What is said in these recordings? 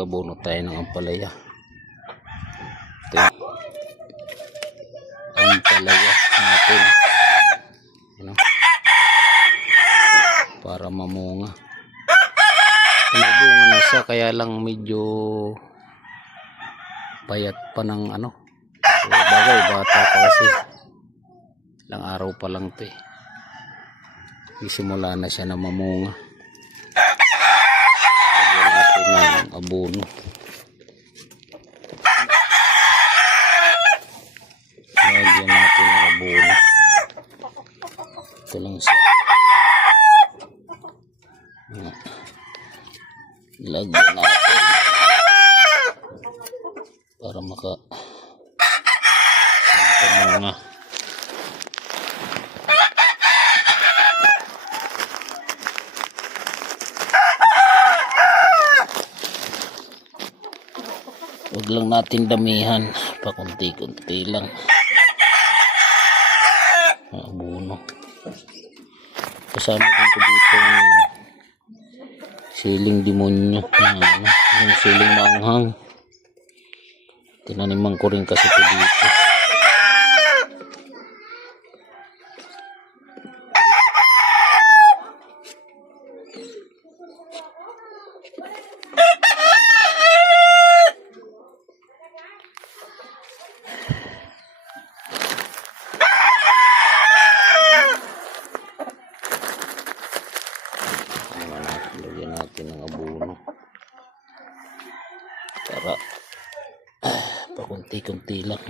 Magkabuno tayo ng ampalaya. Ito yung ampalaya natin. Ano? Para mamunga. Pinabunga na siya, kaya lang medyo payat pa ng ano. So, bagay, bata pa kasi. Ilang araw pa lang ito eh. Isimula na siya na mamunga. Lagyan natin ng abono. Lagyan natin ng abono. Ito lang siya. Lagyan natin para mamunga. Huwag lang natin damihan, pakunti-kunti lang. Abono. Kasama din ko dito yung siling demonyo, yung siling maanghang. Tinaniman ko rin kasi ito dito. Lagyan natin ng abono para pakunti-kunti lang.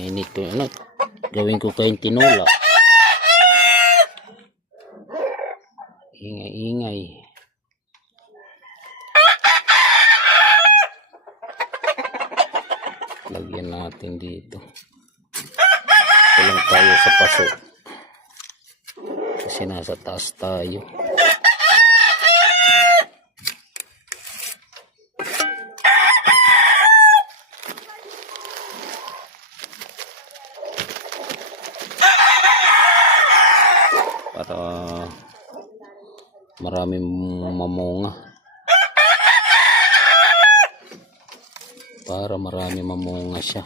Init ko, ano, gawin ko kayong tinola. Ingay-ingay. Lagyan natin dito. Ito lang tayo sa paso. Kasi nasa taas tayo. Para maraming mamunga. Para marami mamunga siya.